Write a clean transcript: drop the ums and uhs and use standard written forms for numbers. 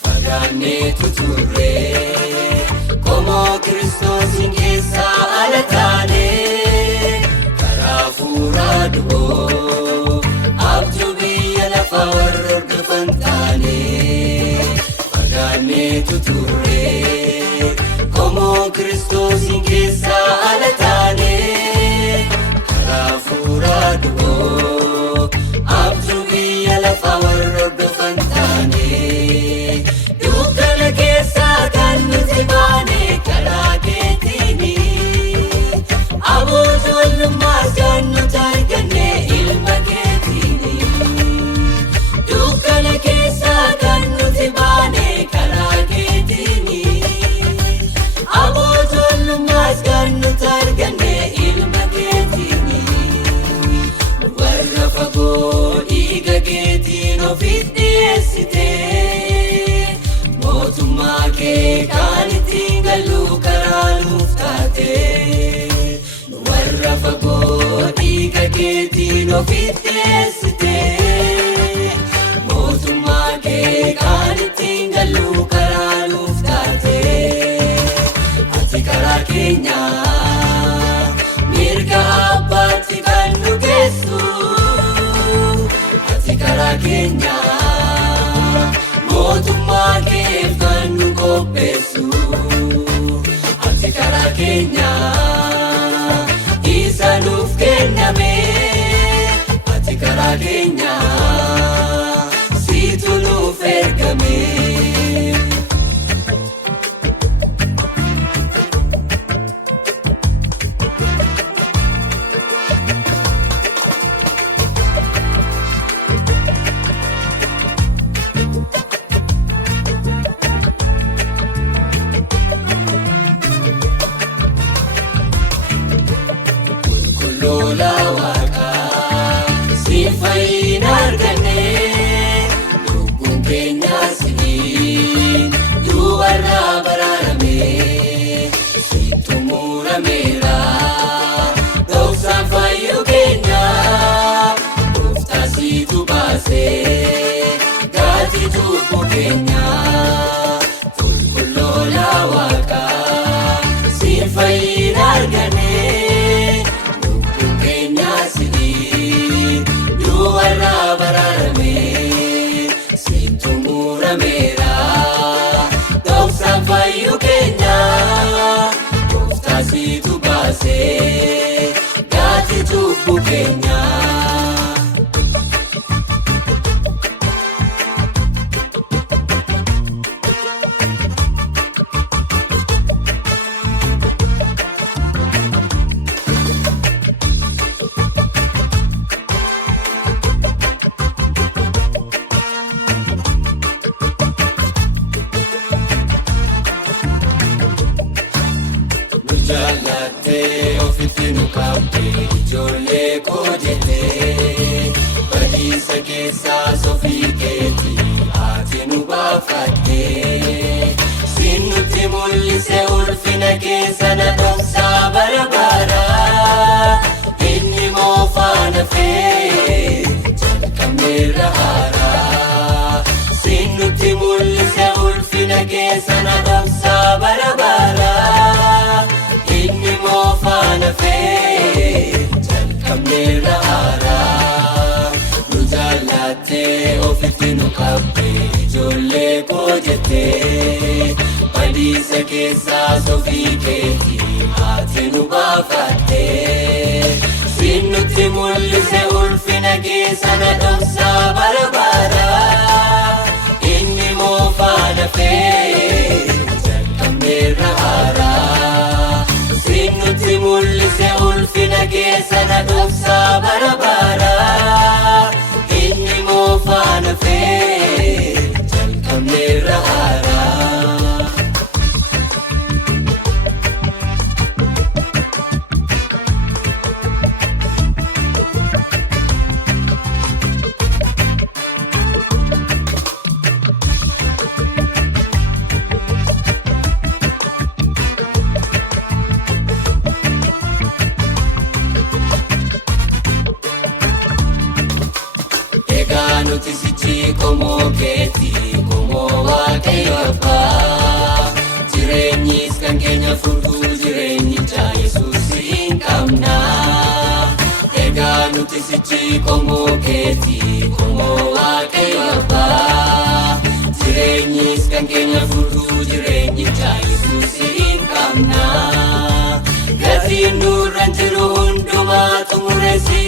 Fagaanneetu turre qomoo Kiristoosiin keessa ala taane karaa fuuraa du'oo abjuu biyya lafaa warra hordofan taane. Fagaanneetu turre qomoo Kiristoosiin keessa ala taane karaa fuuraa du'oo abjuu biyya lafaa warra hordofan taane. Mootummaa kee kan ittiin gallu karaa nuuf taate. Warra fagoo dhiiga keetiin ofitti dhiyeessite. Mootummaa kee kan ittiin gallu karaa nuuf taate. Ati karaa keenya mirga abbaatti kan nu geessu. Ati karaa keenya mootummaa keef kan nu qopheessu. Ati karaa keenya isa nuuf kenname. Ati karaa keenya siitu nuuf ergame. Lola Waaqa siin fayyina arganne lubbuun keenya siin du'arraa baraarame siitu murameera dhoksaan fayyuu keenya gooftaa siitu baase gaatii cubbuu keenya. Lola Waaqa siin fayyina arganne du'arraa baraarame siitu murameera dhoksaan fayyuu keenya gooftaa siitu baase gaatii cubbuu keenya. Jaalattee ofitti nu qabdee ijoollee koo jettee badiisa keessaa sofii keetii ati nu baafattee siin nutti mul'ise ulfina keessa na dhoksaa bara baraa inni moofaan hafee jalqabneerra haaraa. Siin nutti mul'ise ulfina keessa na dhoksaa bara baraa inni moofaan hafee jalqabneerra haaraa. Nu jaalattee ofitti nu qabdee ijoollee koo jettee badiisa keessaa sofii keetii ati nu baafattee siin nutti mul'ise ulfina keessa na dhoksaa bara baraa inni moofaan hafee jalqabneerra haaraa. Siin nutti mul'ise ulfina keessa na dhoksaa egaa nuti sichi qomoo keeti qomoo Waaqayyo Abbaa jireenyis kan keenya furtuu jireenyicha Yesuus hin qabna egaa nuti sichi qomoo keeti qomoo Waaqayyo Abbaa jireenyis kan keenya furtuu jireenyicha Yesuus hin qabna gatiin nurra jiru hundumaa xumuresi